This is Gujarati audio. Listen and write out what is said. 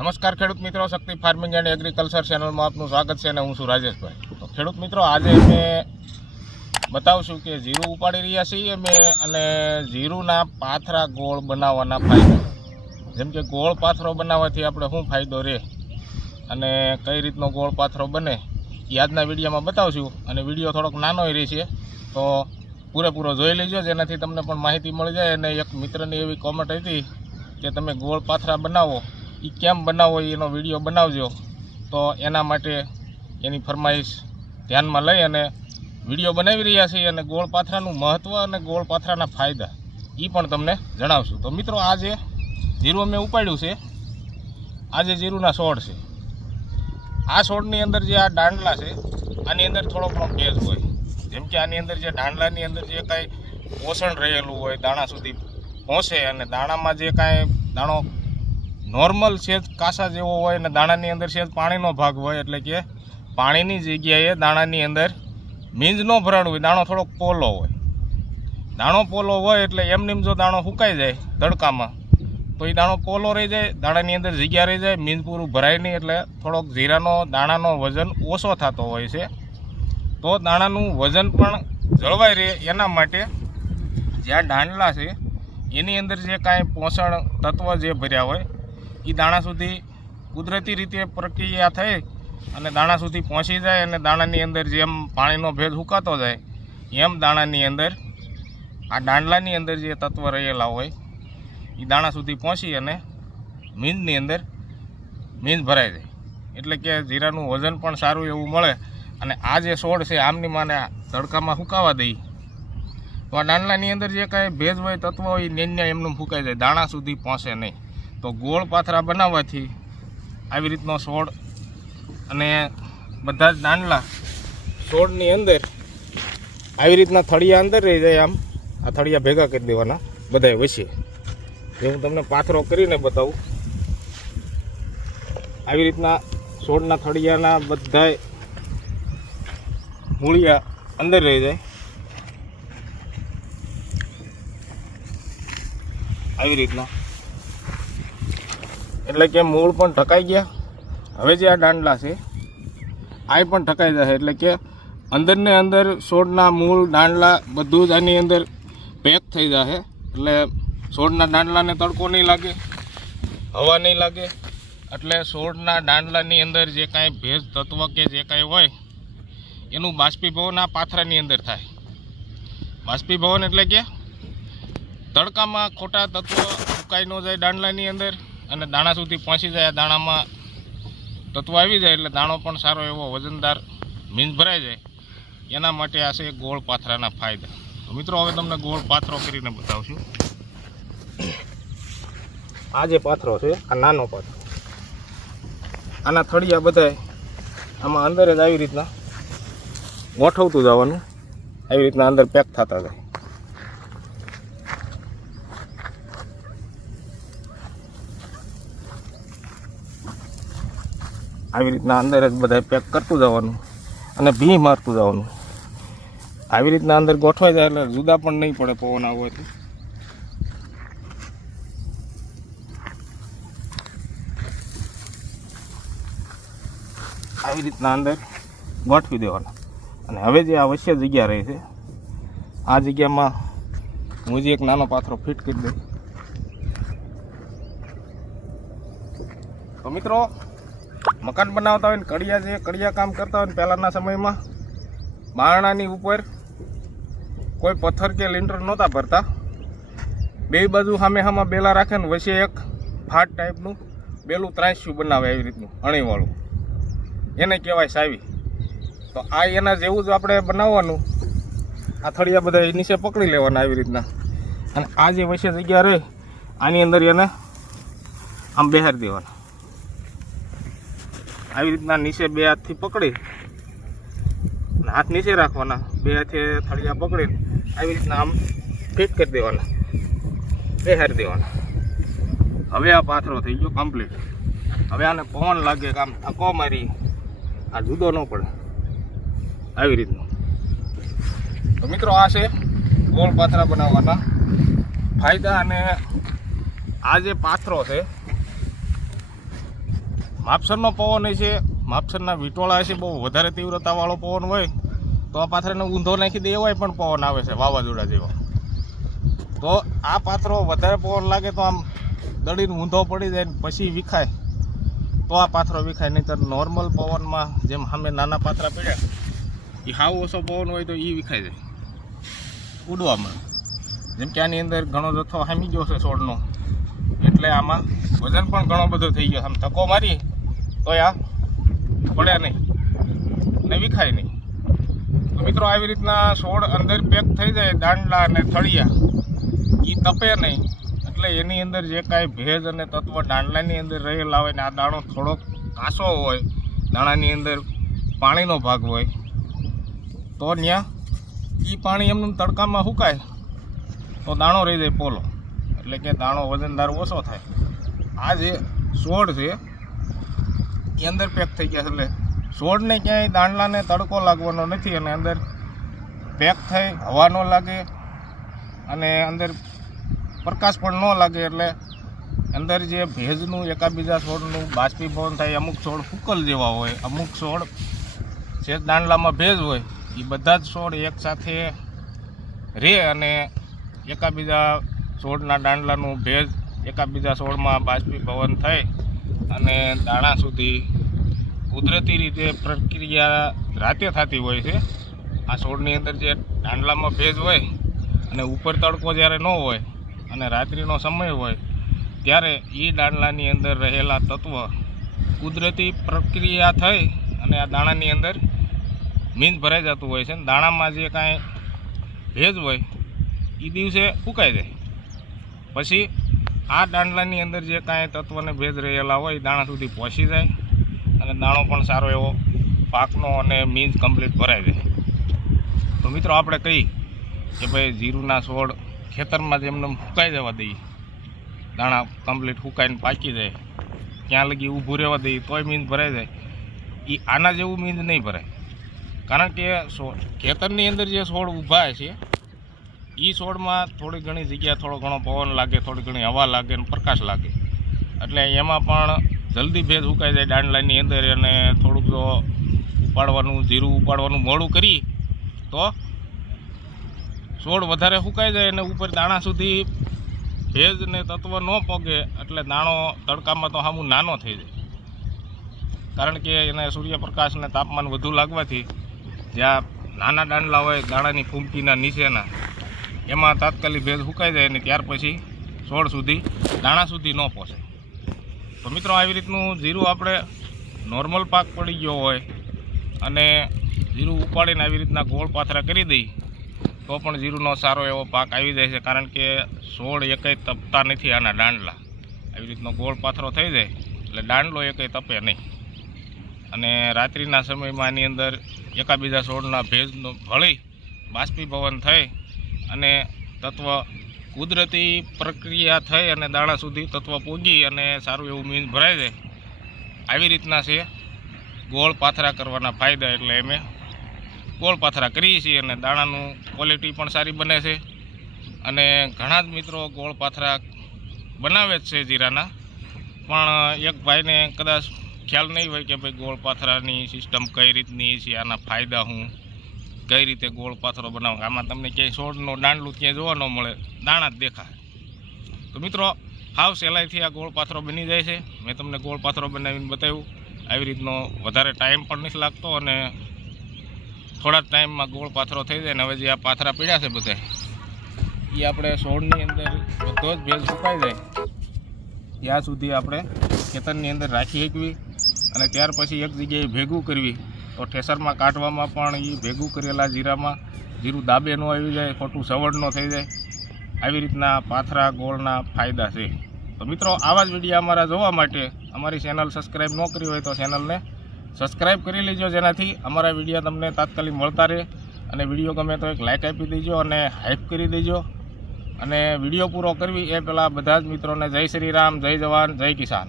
નમસ્કાર ખેડૂત મિત્રો, શક્તિ ફાર્મિંગ એન્ડ એગ્રીકલ્ચર ચેનલમાં આપનું સ્વાગત છે અને હું છું રાજેશભાઈ. તો ખેડૂત મિત્રો, આજે અમે બતાવશું કે જીરું ઉપાડી રહ્યા છીએ અમે અને જીરુંના પાથરા ગોળ બનાવવાના ફાયદા. જેમ કે ગોળ પાથરો બનાવવાથી આપણે શું ફાયદો રહે અને કઈ રીતનો ગોળ પાથરો બને એ આજના વિડીયોમાં બતાવશું. અને વિડીયો થોડોક નાનો રહેશે તો પૂરેપૂરો જોઈ લેજો, જેનાથી તમને પણ માહિતી મળી જાય. અને એક મિત્રની એવી કોમેન્ટ હતી કે તમે ગોળ પાથરા બનાવો, એ કેમ બનાવો એનો વિડીયો બનાવજો. તો એના માટે એની ફરમાઈશ ધ્યાનમાં લઈ અને વિડીયો બનાવી રહ્યા છીએ અને ગોળ પાથરાનું મહત્ત્વ અને ગોળ પાથરાના ફાયદા એ પણ તમને જણાવશું. તો મિત્રો, આજે જીરું અમે ઉપાડ્યું છે. આજે જીરુંના છોડ છે. આ છોડની અંદર જે આ દાંડલા છે આની અંદર થોડો ઘણો ભેજ હોય. જેમ કે આની અંદર જે દાંડલાની અંદર જે કાંઈ પોષણ રહેલું હોય દાણા સુધી પહોંચે અને દાણામાં જે કાંઈ દાણો નોર્મલ સેજ કાસા જેવો હોય અને દાણાની અંદર સેજ પાણીનો ભાગ હોય, એટલે કે પાણીની જગ્યાએ દાણાની અંદર મીંજ ન ભરાણ હોય, દાણો થોડોક પોલો હોય. દાણો પોલો હોય એટલે એમનેમ જો દાણો સુકાઈ જાય તડકામાં તો એ દાણો પોલો રહી જાય, દાણાની અંદર જગ્યા રહી જાય, મીંજ પૂરું ભરાય નહીં. એટલે થોડોક જીરાનો દાણાનો વજન ઓછો થતો હોય છે. તો દાણાનું વજન પણ જળવાઈ રહે એના માટે જ્યાં દાંડલા છે એની અંદર જે કાંઈ પોષણ તત્વ જે ભર્યા હોય એ દાણા સુધી કુદરતી રીતે પ્રક્રિયા થઈ અને દાણા સુધી પહોંચી જાય. અને દાણાની અંદર જેમ પાણીનો ભેજ સુકાતો જાય એમ દાણાની અંદર આ દાંડલાની અંદર જે તત્વ રહેલા હોય એ દાણા સુધી પહોંચી અને મીંજની અંદર મીંજ ભરાઈ જાય. એટલે કે જીરાનું વજન પણ સારું એવું મળે. અને આ જે છોડ છે આમની માને તડકામાં સુકાવા દઈ તો આ દાંડલાની અંદર જે કાંઈ ભેજ હોય તત્વ હોય એ નેન્યા એમનું ફૂંકાઈ જાય, દાણા સુધી પહોંચે નહીં. તો ગોળ પાથરા બનાવવાથી આવી રીતનો છોડ અને બધા જ દાંડલા છોડની અંદર આવી રીતના થળિયા અંદર રહી જાય. આમ આ થળિયા ભેગા કરી દેવાના બધાય વચ્ચે. જે હું તમને પાથરો કરીને બતાવું, આવી રીતના છોડના થળિયાના બધાય મૂળિયા અંદર રહી જાય આવી રીતના. એટલે કે મૂળ પણ ઢકાઈ ગયા. હવે જે આ દાંડલા છે આ પણ ઢકાઈ જશે. એટલે કે અંદરને અંદર છોડના મૂળ દાંડલા બધું જ આની અંદર પેક થઈ જશે. એટલે છોડના દાંડલાને તડકો નહીં લાગે, હવા નહીં લાગે. એટલે છોડના દાંડલાની અંદર જે કાંઈ ભેજ તત્વ કે જે કાંઈ હોય એનું બાષ્પીભવન આ પાથરાની અંદર થાય. બાષ્પીભવન એટલે કે તડકામાં ખોટા તત્વ સુકાઈ ન જાય દાંડલાની અંદર અને દાણા સુધી પહોંચી જાય. દાણામાં તત્વ આવી જાય એટલે દાણો પણ સારો એવો વજનદાર મીંજ ભરાઈ જાય. એના માટે આ છે ગોળ પાથરાના ફાયદા. તો મિત્રો, હવે તમને ગોળ પાથરો કરીને બતાવશું. આ જે પાથરો છે આ નાનો પાથરો, આના થળિયા બધાય આમાં અંદર જ આવી રીતના ગોઠવતું જવાનું. આવી રીતના અંદર પેક થતા જાય. આવી રીતના અંદર જ બધા પેક કરતું જવાનું અને ભી મારતું જવાનું. આવી રીતના અંદર ગોઠવાઈ જાય એટલે જુદા પણ નહીં પડે પવન આવવાથી. આવી રીતના અંદર ગોઠવી દેવાના. અને હવે જે આવશ્યક જગ્યા રહી છે આ જગ્યામાં હું જે એક નાનો પાથરો ફિટ કરી દઉં. તો મિત્રો, મકાન બનાવતા હોય ને કડિયા કામ કરતા હોય ને પહેલાંના સમયમાં બારણાની ઉપર કોઈ પથ્થર કે લીંટર નહોતા ભરતા. બે બાજુ સામે બેલા રાખે ને વચ્ચે એક ફાટ ટાઈપનું બેલું ત્રાંસ્યું બનાવે આવી રીતનું અણીવાળું, એને કહેવાય સાવી. તો આ એના જેવું જ આપણે બનાવવાનું. આ થળિયા બધા નીચે પકડી લેવાના આવી રીતના. અને આ જે વચ્ચે જગ્યા રહે આની અંદર એને આમ બેહારી દેવાના. આવી રીતના નીચે બે હાથથી પકડી અને હાથ નીચે રાખવાના, બે હાથે થળિયા પકડીને આવી રીતના આમ ફિટ કરી દેવાના, બેહારી દેવાના. હવે આ પાથરો થઈ ગયો કમ્પ્લીટ. હવે આને પવન લાગે કે આમ ધક્કો મારી આ જુદો ન પડે આવી રીતનું. તો મિત્રો, આ છે ગોળ પાથરા બનાવવાના ફાયદા. અને આ જે પાથરો છે માપસરનો પવન છે, માપસરના વિટોળા છે, બહુ વધારે તીવ્રતાવાળો પવન હોય તો આ પાથરાને ઊંધો નાખી દે એવાય પણ પવન આવે છે વાવાઝોડા જેવો. તો આ પાથરો વધારે પવન લાગે તો આમ દડીને ઊંધો પડી જાય ને પછી વિખાય તો આ પાથરો વિખાય. નહીં તો નોર્મલ પવનમાં જેમ સામે નાના પાથરા પડ્યા એ હાવ ઓછો પવન હોય તો એ વિખાઈ જાય ઉડવામાં. જેમ કે આની અંદર ઘણો જથ્થો હામી ગયો છે છોડનો, એટલે આમાં વજન પણ ઘણો બધો થઈ ગયો. આમ ધક્કો મારી તો આ પડે નહીં ને વિખાય નહીં. તો મિત્રો આવી રીતના છોડ અંદર પેક થઈ જાય, દાંડલા અને થળિયા એ તપે નહીં, એટલે એની અંદર જે કાંઈ ભેજ અને તત્વ દાંડલાની અંદર રહેલા હોય ને આ દાણો થોડોક કાસો હોય, દાણાની અંદર પાણીનો ભાગ હોય તો ત્યાં એ પાણી એમનું તડકામાં સુકાય તો દાણો રહી જાય પોલો, એટલે કે દાણો વજનદાર ઓછો થાય. આ જે છોડ છે એ અંદર પેક થઈ ગયા છે, એટલે છોડને ક્યાંય દાંડલાને તડકો લાગવાનો નથી અને અંદર પેક થઈ હવા ન લાગે અને અંદર પ્રકાશ પણ ન લાગે, એટલે અંદર જે ભેજનું એકાબીજા છોડનું બાષ્પીભવન થાય. અમુક છોડ ફૂકલ જેવા હોય, અમુક છોડ જે દાંડલામાં ભેજ હોય એ બધા જ છોડ એકસાથે રહે અને એકાબીજા છોડના દાંડલાનું ભેજ એકાબીજા છોડમાં બાષ્પીભવન થઈ અને દાણા સુધી કુદરતી રીતે પ્રક્રિયા રાતે થતી હોય છે. આ છોડની અંદર જે દાંડલામાં ભેજ હોય અને ઉપર તડકો જ્યારે ન હોય અને રાત્રિનો સમય હોય ત્યારે એ દાંડલાની અંદર રહેલા તત્વ કુદરતી પ્રક્રિયા થઈ અને આ દાણાની અંદર મીંજ ભરાઈ જતું હોય છે. દાણામાં જે કાંઈ ભેજ હોય એ દિવસે ફૂંકાઈ જાય, પછી આ દાંડલાની અંદર જે કાંઈ તત્વને ભેજ રહેલા હોય એ દાણા સુધી પહોંચી જાય અને દાણો પણ સારો એવો પાકનો અને મીંજ કમ્પ્લીટ ભરાઈ જાય. તો મિત્રો આપણે કહી કે ભાઈ જીરુના છોડ ખેતરમાં જેમને ફૂંકાઈ જવા દઈએ, દાણા કમ્પ્લીટ ફૂંકાઈને પાકી જાય, ક્યાં લગી ઊભું રહેવા દઈએ તોય મીંજ ભરાઈ જાય, એ આના જેવું મીંજ નહીં ભરાય. કારણ કે ખેતરની અંદર જે છોડ ઊભા છે એ છોડમાં થોડી ઘણી જગ્યા થોડો ઘણો પવન લાગે, થોડી ઘણી હવા લાગે અને પ્રકાશ લાગે, એટલે એમાં પણ જલ્દી ભેજ સુકાઈ જાય દાંડલાની અંદર. અને થોડુંક જો ઉપાડવાનું જીરું ઉપાડવાનું મોડું કરી તો છોડ વધારે સુકાઈ જાય અને ઉપર દાણા સુધી ભેજ ને તત્વ ન પગે, એટલે દાણો તડકામાં તો સામું નાનો થઈ જાય. કારણ કે એને સૂર્યપ્રકાશ અને તાપમાન વધુ લાગવાથી જ્યાં નાના દાંડલા હોય દાણાની ફૂંકીના નીચેના એમાં તાત્કાલિક ભેજ સુકાઈ જાય અને ત્યાર પછી છોડ સુધી દાણા સુધી ન પહોંચે. તો મિત્રો આવી રીતનું જીરું આપણે નોર્મલ પાક પડી ગયો હોય અને જીરું ઉપાડીને આવી રીતના ગોળ પાથરા કરી દઈ તો પણ જીરુંનો સારો એવો પાક આવી જાય છે. કારણ કે છોડ એકેય તપતા નથી, આના દાંડલા આવી રીતનો ગોળ પાથરો થઈ જાય એટલે દાંડલો એકેય તપે નહીં. અને રાત્રિના સમયમાં આની અંદર એકાબીજા છોડના ભેજનો ભળી બાષ્પીભવન થઈ અને તત્વ કુદરતી પ્રક્રિયા થઈ અને દાણા સુધી તત્વ પૂગી અને સારું એવું મીંજ ભરાઈ જાય. આવી રીતના છે ગોળ પાથરા કરવાના ફાયદા, એટલે અમે ગોળ પાથરા કરીએ છીએ અને દાણાનું ક્વોલિટી પણ સારી બને છે. અને ઘણા જ મિત્રો ગોળ પાથરા બનાવે જ છે જીરાના, પણ એક ભાઈને કદાચ ખ્યાલ નહીં હોય કે ભાઈ ગોળ પાથરાની સિસ્ટમ કઈ રીતની છે, આના ફાયદા શું, કઈ રીતે ગોળ પાથરો બનાવો. આમાં તમને ક્યાંય છોડનો દાંડલું ક્યાંય જોવા ન મળે, દાણા જ દેખાય. તો મિત્રો હાવ સહેલાઈથી આ ગોળ પાથરો બની જાય છે. મેં તમને ગોળ પાથરો બનાવીને બતાવ્યું. આવી રીતનો વધારે ટાઈમ પણ નથી લાગતો અને થોડા ટાઈમમાં ગોળ પાથરો થઈ જાય. ને હવે જે આ પાથરા પીડ્યા છે બધા એ આપણે છોડની અંદર બધો જ ભેજ સુકાઈ જાય ત્યાં સુધી આપણે ખેતરની અંદર રાખી શકવી અને ત્યાર પછી એક જગ્યાએ ભેગું કરવી તો ઠેસરમાં કાઢવામાં પણ એ ભેગું કરેલા જીરામાં જીરું દાબે ન આવી જાય, ખોટું સવડ ન થઈ જાય. આવી રીતના પાથરા ગોળના ફાયદા છે. તો મિત્રો આવા જ વિડીયો અમારા જોવા માટે અમારી ચેનલ સબસ્ક્રાઈબ ન કરી હોય તો ચેનલને સબસ્ક્રાઈબ કરી લેજો, જેનાથી અમારા વિડીયો તમને તાત્કાલિક મળતા રહે. અને વિડીયો ગમે તો એક લાઇક આપી દેજો અને હાઇપ કરી દેજો. અને વિડીયો પૂરો કરવી એ પહેલાં બધા જ મિત્રોને જય શ્રી રામ, જય જવાન, જય કિસાન.